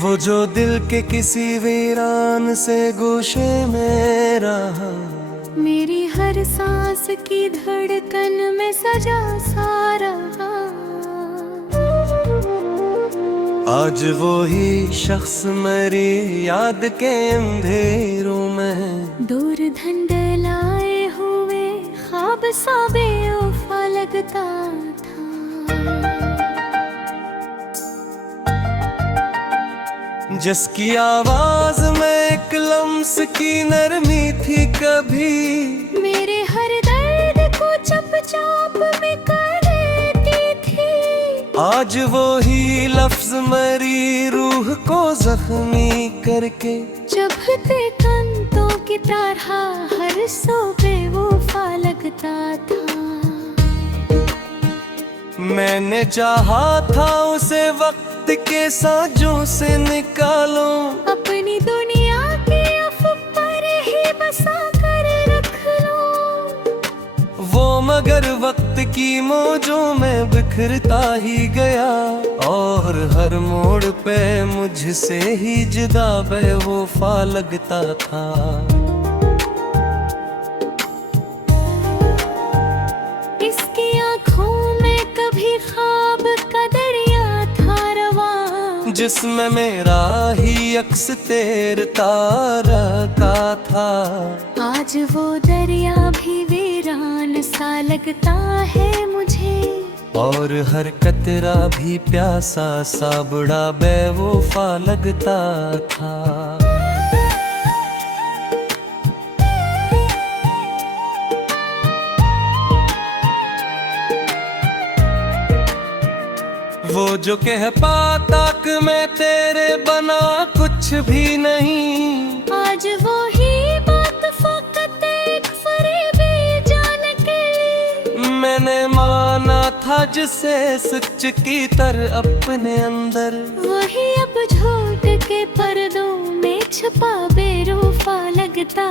वो जो दिल के किसी वीरान से गोशे में रहा, मेरी हर सांस की धड़कन में सजा सा रहा। आज वो ही शख्स मेरी याद के अंधेरों में, दूर धंधलाए हुए ख्वाब सा बेवफा लगता था। जिसकी आवाज में एक लम्स की नरमी थी, कभी मेरे हर दर्द को चुपचाप में कर देती थी। आज वो ही लफ्ज मेरी रूह को जख्मी करके चुभते कंतों की तरह हर सो बेवफा लगता था। मैंने चाहा था उसे वक्त के साजों से निकालो, अपनी दुनिया के अफक पर ही बसा कर रख लो। वो मगर वक्त की मौजों में बिखरता ही गया, और हर मोड़ पे मुझसे ही जुदा बेवफा लगता था। इसकी आँखों में कभी ख्वाब का दरिया था रवा, जिसमें मेरा ही अक्स तैरता रहता था। आज वो दरिया भी वीरान सा लगता है मुझे, और हर कतरा भी प्यासा सा बड़ा बेवफा लगता था। वो जो कह पाता कि मैं तेरे बना कुछ भी नहीं, आज वो ही बात फकत एक फरेबी जान के। मैंने माना था जिसे सच की तरह अपने अंदर, वही अब झूठ के पर्दों में छुपा बेरूफा लगता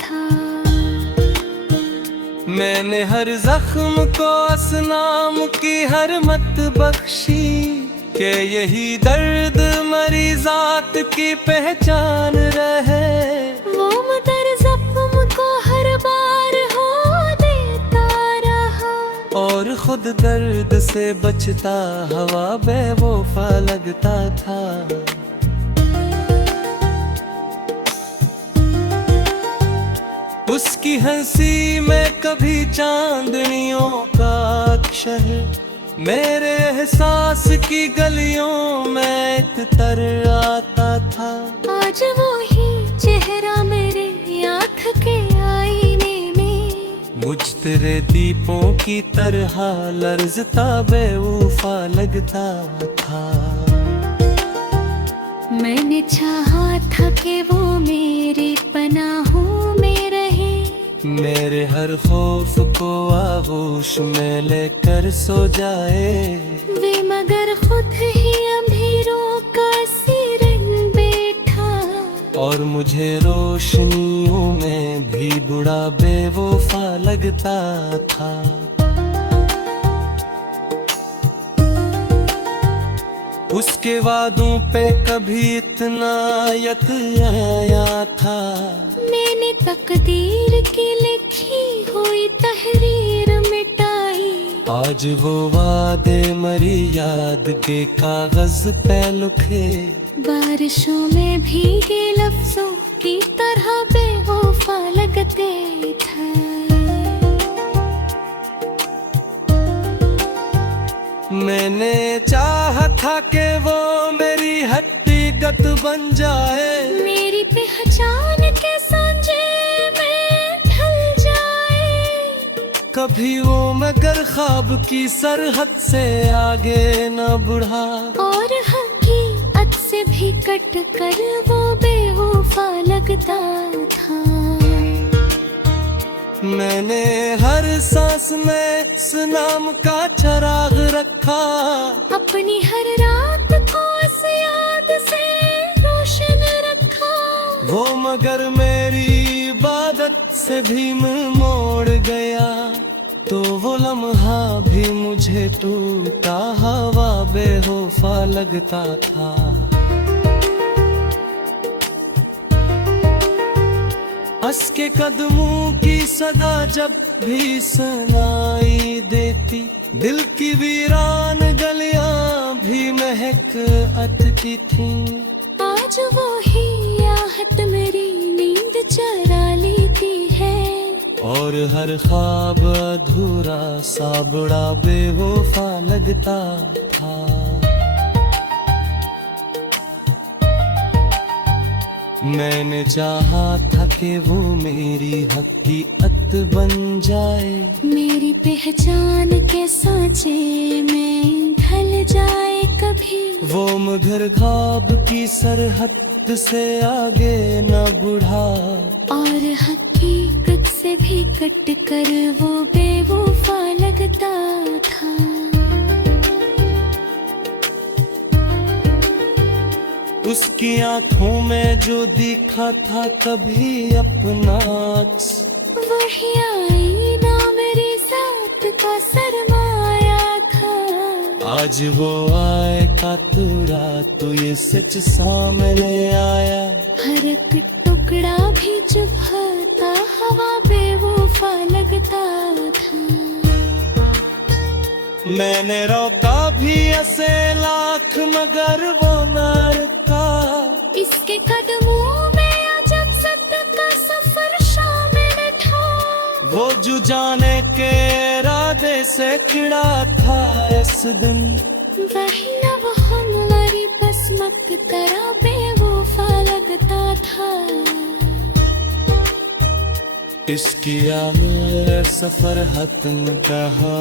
था। मैंने हर जख्म को असनाम की हर मत बख्शी, के यही दर्द मरीजात की पहचान रहे। वो मगर जख्म को हर बार हो देता रहा, और खुद दर्द से बचता हवा बेवफा लगता था। उसकी हंसी में कभी चांदनियों का अक्षर, मेरे एहसास की गलियों में इतर आता था। आज वो ही चेहरा मेरे आँख के आईने में, मुझ तेरे दीपों की तरह लर्जता बेवफा लगता था। मैंने चाहा था कि वो मेरी पनाहों में रहे, मेरे हर खौफ को आगोश में लेकर सो जाए। वे मगर खुद ही अँधेरों का सिरन बैठा, और मुझे रोशनियों में भी बुरा बेवफा लगता था। उसके वादों पे कभी इतना यकीन आया था, मैंने तकदीर की लिखी हुई तहरीर मिटाई। आज वो वादे मरी याद के कागज पे लिखे, बारिशों में भीगे लफ्जों की तरह बेवफा लगते थे। मैंने चाहा था कि वो मेरी हकीकत बन जाए, मेरी पहचान के सांचे में ढल जाए। कभी वो मगर ख्वाब की सरहद से आगे न बढ़ा, और हकीकत से भी कट कर वो बेवफा लगता था। मैंने हर सांस में सुनाम का चराग रखा, अपनी हर रात को इस याद से रोशन रखा। वो मगर मेरी इबादत से भी मुंह मोड़ गया, तो वो लम्हा भी मुझे टूटा हवा बेवफा लगता था। हंस के कदमों की सदा जब भी सुनाई देती, दिल की वीरान गलियां भी महक अटकी थी। आज वो ही आहट मेरी नींद चुरा लेती है, और हर ख्वाब अधूरा सा बड़ा बेवफा लगता था। मैंने चाहा था कि वो मेरी हकीकत बन जाए, मेरी पहचान के सांचे में ढल जाए कभी। वो मगर ख्वाब की सरहद से आगे न बढ़ा, और हकीकत से भी कट कर वो बेवफा लगता था। उसकी आंखों में जो दिखा था कभी अपना अक्स, वही आईना मेरे साथ का सरमाया था। आज वो आए का तुरा तो ये सच सामने आया। हर एक टुकड़ा भी चुभाता हवा बेवफा लगता था। मैंने रोका भी ऐसे लाख मगर वो न रुका, इसके कदमों में अजब सद का सफर शामिल था। वो जो जाने के इरादे से खिड़ा था इस दिन, वही अब हमारी बसमत तरह बेवफा लगता था। इसकी आमिर सफर खत्म कहा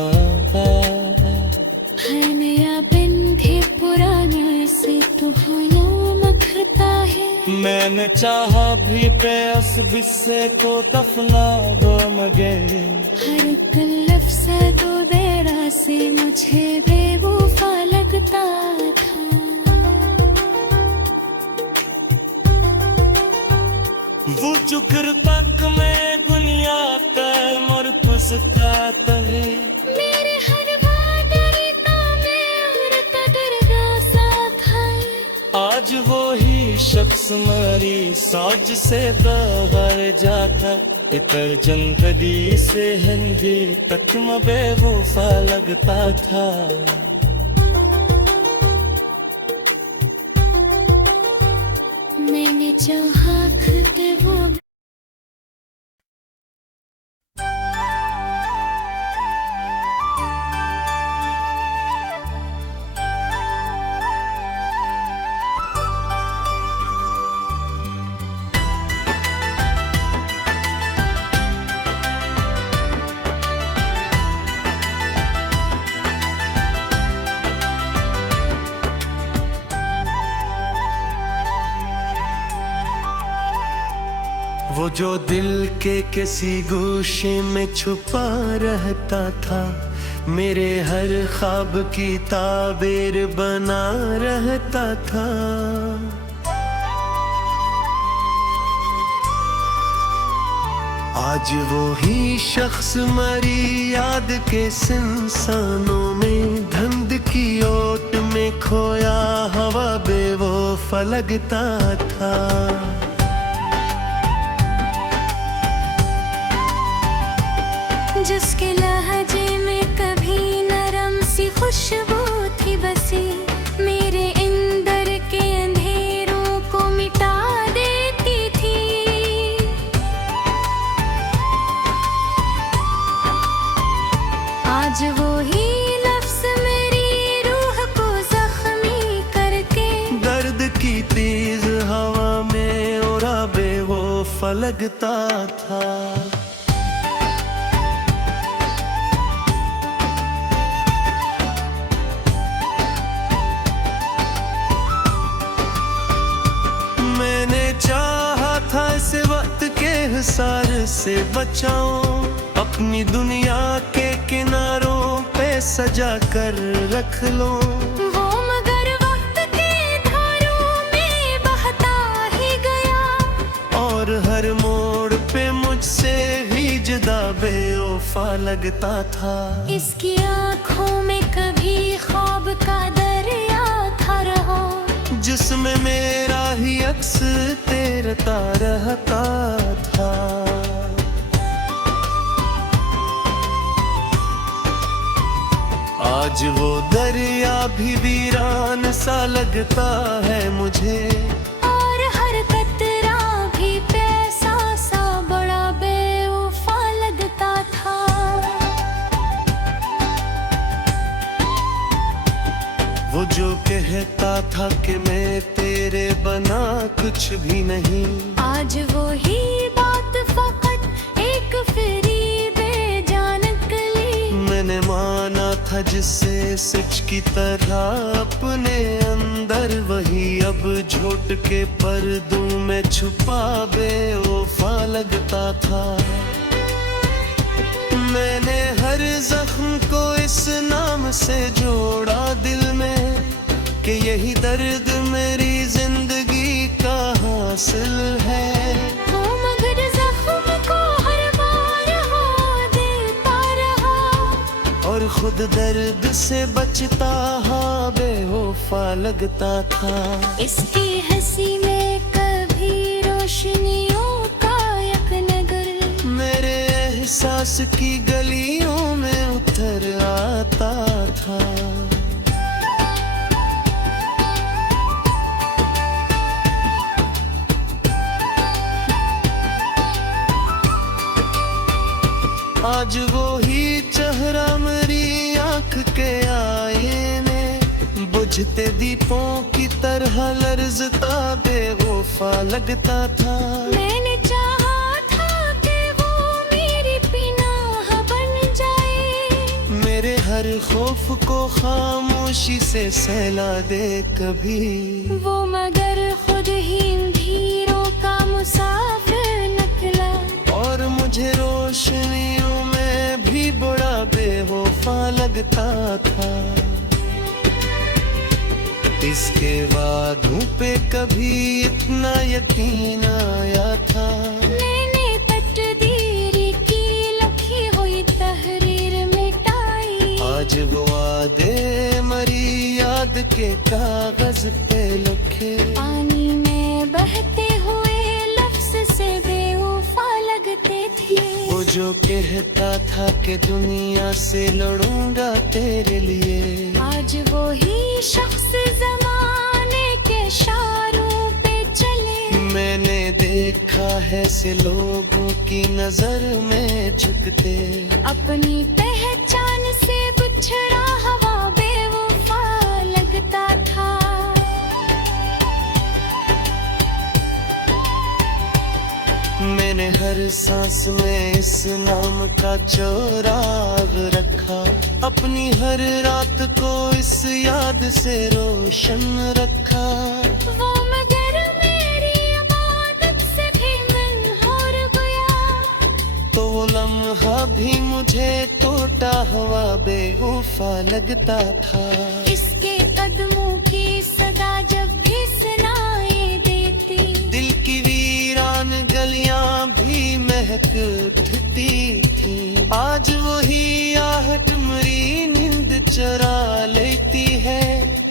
है मेरा बंधे पुराने से तुम्हारा मखता है। मैंने चाहा भी पे उस बिस्से को दफना दो मगे, हर कल्लफ से तो देरा से मुझे बेवफा लगता था। वो जुकर तक में दुनिया तय मोर पुसकात है। मेरे हर वादरिता में और कदर का साथ है। आज वो ही शख्स मरी साज से दवर जाता, इतर जनकदी से हिंदी तक में बेवफा लगता था। मैंने चाहा खुद वो वो जो दिल के किसी गोशे में छुपा रहता था, मेरे हर ख्वाब की ताबीर बना रहता था। आज वो ही शख्स मरी याद के सिंसानों में, धुंध की ओट में खोया हवा बेवफा लगता था। जिसके लहजे में कभी नरम सी खुशबू थी बसी, मेरे अंदर के अंधेरों को मिटा देती थी। आज वो ही लफ्ज़ मेरी रूह को जख्मी करके, दर्द की तेज हवा में उड़ा बेवफा लगता था। इस वक्त के हिसार से बचाऊं, अपनी दुनिया के किनारों पे सजा कर रख लूं। वो मगर वक्त के धारों में बहता ही गया, और हर मोड़ पे मुझसे ही जुदा बेवफा लगता था। इसकी आंखों में कभी ख्वाब का दरिया था रहा, जिसमें मेरा ही अक्स तैरता रहता था। आज वो दरिया भी वीरान सा लगता है मुझे, और हर कतरा भी पैसा सा बड़ा बेवफा लगता था। वो जो कहता था कि मैं तेरे बना कुछ भी नहीं, आज वो ही बात फकत एक फिरी बेजान निकली। मैंने माना था जिससे सच की तरह अपने अंदर, वही अब झूठ के पर्दों में छुपा बेवफा लगता था। मैंने हर जख्म को इस नाम से जोड़ा दिल में कि यही दर्द मेरी जिंदगी का हासिल है। वो मगर जख्म को हर बार हो देता रहा, और खुद दर्द से बचता हाँ बेवफा लगता था। इसकी हंसी में कभी रोशनियों का एक नगर, मेरे एहसास की गलियों में उतर आता था। आज वो ही चेहरा मेरी आंख के आईने, बुझते दीपों की तरह लर्जता बेवफा लगता था। मैंने चाहा था कि वो मेरी पनाह बन जाए, मेरे हर खौफ को खामोशी से सहला दे कभी। वो मगर खुद ही अंधेरों का मुसाफिर निकला, और मुझे रोशनियों में भी बड़ा बेवफा लगता था। इसके वादों पे कभी इतना यकीन आया था। मैंने तकदीर की लिखी हुई तहरीर मिटाई, आज वो वादे मरी याद के कागज पे लिखे। पानी में बहते हुए लफ्ज से बेवफा लगते थे। वो जो कहता था कि दुनिया से लड़ूंगा तेरे लिए, आज वो ही शख्स जमाने के इशारों पे चले। मैंने देखा है से लोगों की नजर में झुकते। अपनी पहचान से बिछड़ा हवा बेवफा लगता था। मैंने हर सांस में इस नाम का चोराग रखा, अपनी हर रात को इस याद से रोशन रखा। वो मगर मेरी इबादत से भी मनहूर गया, तो वो लम्हा भी मुझे टूटा हुआ बेवफा लगता था। इसके कदमों की सदा जब भी सुनाई देती, दिल की वीरान गलियां भी महक उठती थी। आज वही आहट मेरी नींद चरा लेती है,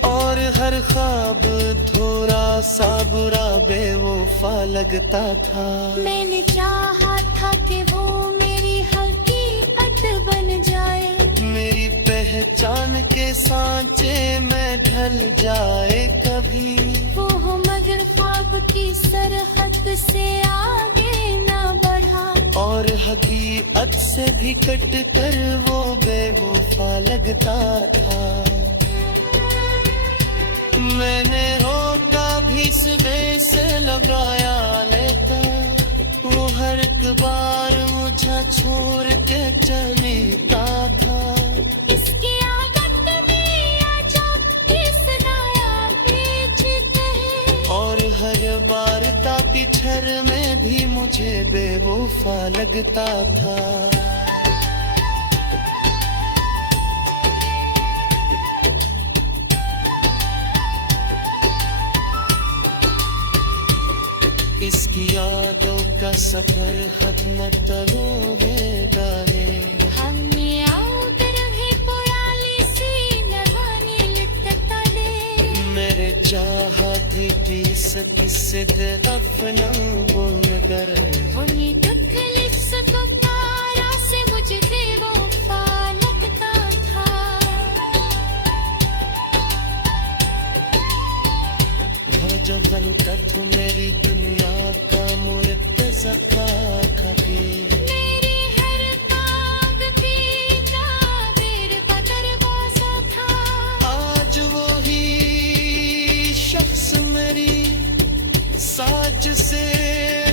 और हर ख्वाब धोरा सा बुरा बेवफा लगता था। मैंने चाहा था कि वो मेरी हकीकत बन जाए, मेरी पहचान के सांचे में ढल जाए कभी। वो मगर ख्वाब की सरहद से आगे ना बढ़ा, और हकीकत से भी कट कर वो बेवफा लगता था। मैंने रोका भी सुबह से लगाया लेता, वो हर एक बार मुझे छोड़ के चलीता था। इसकी आदत भी आजब की सुनाया बेचते हैं, और हर बार ताती छर में भी मुझे बेवफा लगता था। इसकी यादों का सफर खत्म तरोगे हमने आउटर ही पुराली सी नहानी लिखता ले। मेरे चाहती थी किससे अपना वो नगर। उन्हीं दुख लिख पारा से मुझे बेवफा लगता था। थके। मेरी हर ख्वाब की ताबीर का दरवाजा था। आज वो ही शख्स मेरी साज से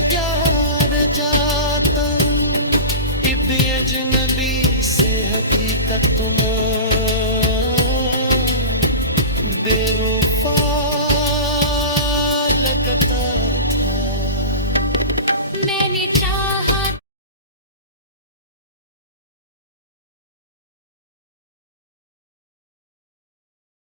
प्यार जाता, इब्न अजनबी से हकीकत में